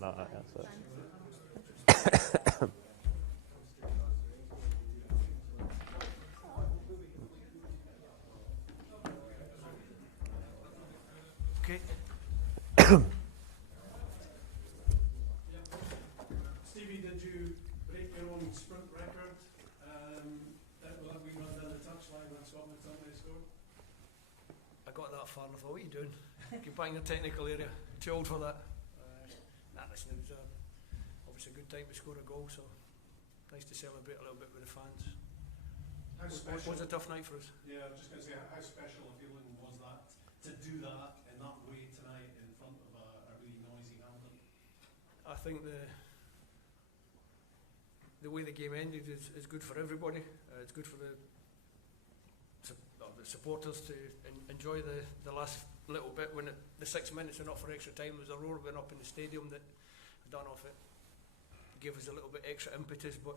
no, that's it. Okay. Stevie, did you break your own sprint record? That we run down the touchline when Scotland suddenly scored? I got that far and I thought, what are you doing? Get back in the technical area. Too old for that. Listen, it was obviously a good time to score a goal, so nice to celebrate a little bit with the fans. How special? Was a tough night for us. Yeah, I was just going to say, how special a feeling was that to do that in that way tonight in front of a really noisy Hampton? I think the way the game ended is good for everybody. It's good for the supporters to enjoy the last little bit when the 6 minutes are not for extra time. There's a roar went up in the stadium that I don't know if it gave us a little bit extra impetus, but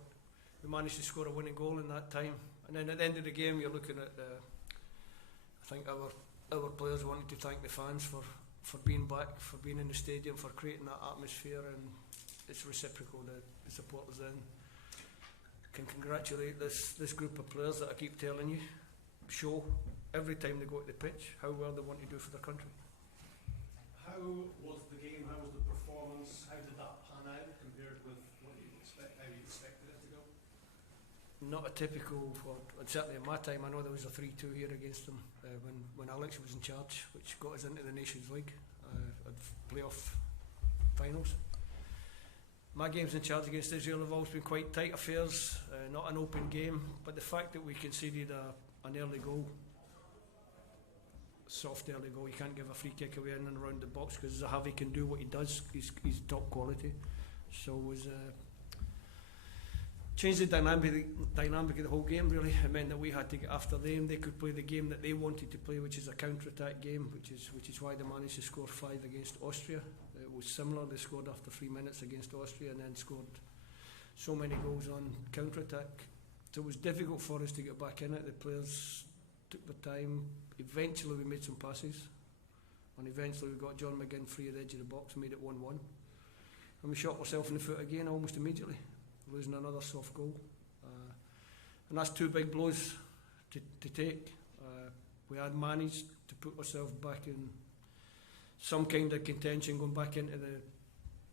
we managed to score a winning goal in that time. And then at the end of the game, you're looking at I think our players wanted to thank the fans for being back, for being in the stadium, for creating that atmosphere, and it's reciprocal. The supporters then can congratulate this group of players that I keep telling you show every time they go to the pitch how well they want to do for their country. How was the game? How was the performance? How did that pan out compared with what you how you expected it to go? Not a typical, certainly in my time, I know there was a 3-2 here against them when Alex was in charge, which got us into the Nations League, playoff finals. My games in charge against Israel have always been quite tight affairs, not an open game, but the fact that we conceded an early goal, soft early goal, you can't give a free kick away in and around the box because Zahavi can do what he does, he's top quality. So it was changed the dynamic of the whole game really. It meant that we had to get after them. They could play the game that they wanted to play, which is a counter-attack game, which is why they managed to score 5 against Austria. It was similar, they scored after 3 minutes against Austria and then scored so many goals on counter-attack. So it was difficult for us to get back in it. The players took their time. Eventually we made some passes, and eventually we got John McGinn free at the edge of the box, made it 1-1. And we shot ourselves in the foot again almost immediately, losing another soft goal. And that's 2 big blows to take. We had managed to put ourselves back in some kind of contention going back into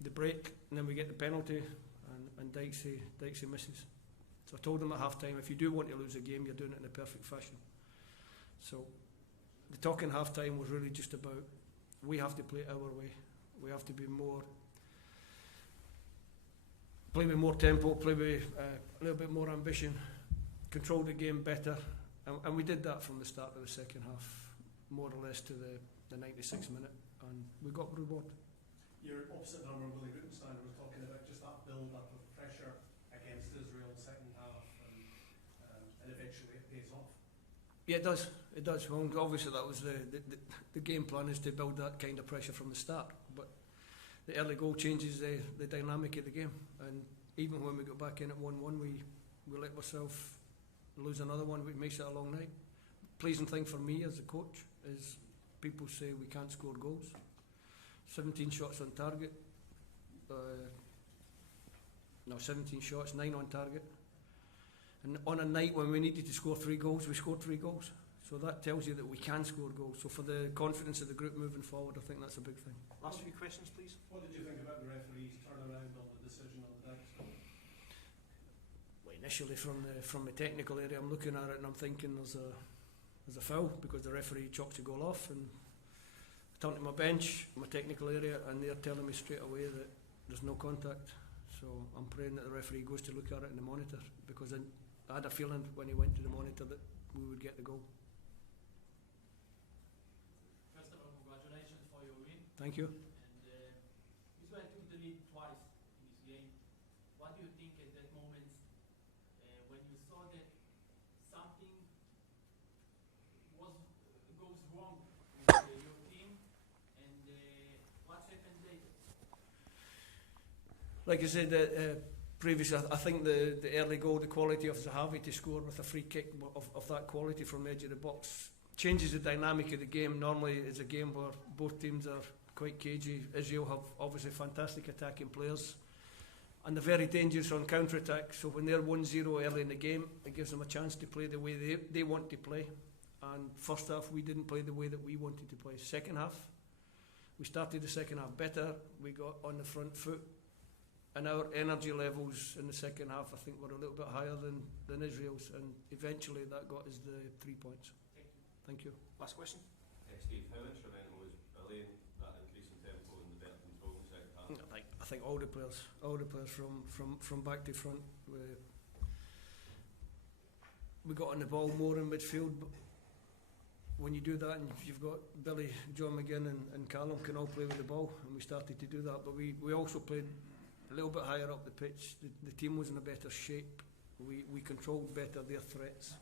the break, and then we get the penalty and Dykesy misses. So I told them at half time, if you do want to lose a game, you're doing it in a perfect fashion. So the talk in half time was really just about, we have to play our way. We have to be play with more tempo, play with a little bit more ambition, control the game better, and we did that from the start of the second half, more or less to the 96th minute, and we got reward. Your opposite number, Willie Rutenstein, was talking about just that build-up of pressure against Israel second half, and eventually it pays off. Yeah, it does. It does. Well, obviously that was the game plan, is to build that kind of pressure from the start, but the early goal changes the dynamic of the game, and even when we got back in at 1-1, we let ourselves lose another one, which makes it a long night. Pleasing thing for me as a coach is people say we can't score goals. 17 shots on target. 17 shots, 9 on target. And on a night when we needed to score 3 goals, we scored 3 goals. So that tells you that we can score goals. So for the confidence of the group moving forward, I think that's a big thing. Last few questions, please. What did you think about the referee's turnaround on the decision on the Dykes goal? Well, initially from the technical area, I'm looking at it and I'm thinking there's a foul, because the referee chalked the goal off, and I turn to my bench, my technical area, and they're telling me straight away that there's no contact. So I'm praying that the referee goes to look at it in the monitor, because I had a feeling when he went to the monitor that we would get the goal. First of all, congratulations for your win. Thank you. And Israel took the lead twice in this game. What do you think at that moment when you saw that something goes wrong with your team, and what happened later? Like I said previously, I think the early goal, the quality of Zahavi to score with a free kick of that quality from the edge of the box changes the dynamic of the game. Normally it's a game where both teams are quite cagey. Israel have obviously fantastic attacking players, and they're very dangerous on counter-attack. So when they're 1-0 early in the game, it gives them a chance to play the way they want to play. And first half, we didn't play the way that we wanted to play. Second half, we started the second half better. We got on the front foot, and our energy levels in the second half, I think, were a little bit higher than Israel's, and eventually that got us the 3 points. Thank you. Last question. Steve, how instrumental was Billy in that increase in tempo and the better control in the second half? I think all the players from back to front. We got on the ball more in midfield. But when you do that, and you've got Billy, John McGinn, and Callum can all play with the ball, and we started to do that. But we also played a little bit higher up the pitch. The team was in a better shape. We controlled better their threats,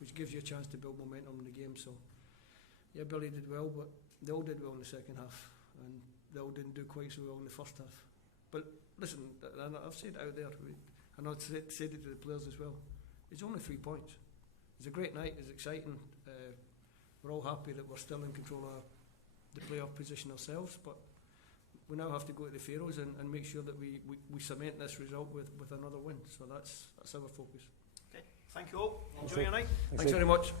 which gives you a chance to build momentum in the game. So, yeah, Billy did well, but they all did well in the second half, and they all didn't do quite so well in the first half. But listen, and I've said it out there, and I've said it to the players as well. It's only 3 points. It's a great night. It's exciting. We're all happy that we're still in control of the playoff position ourselves, but we now have to go to the Faroes and make sure that we cement this result with another win. So that's our focus. Okay, thank you all. Enjoy your night. Thanks very much.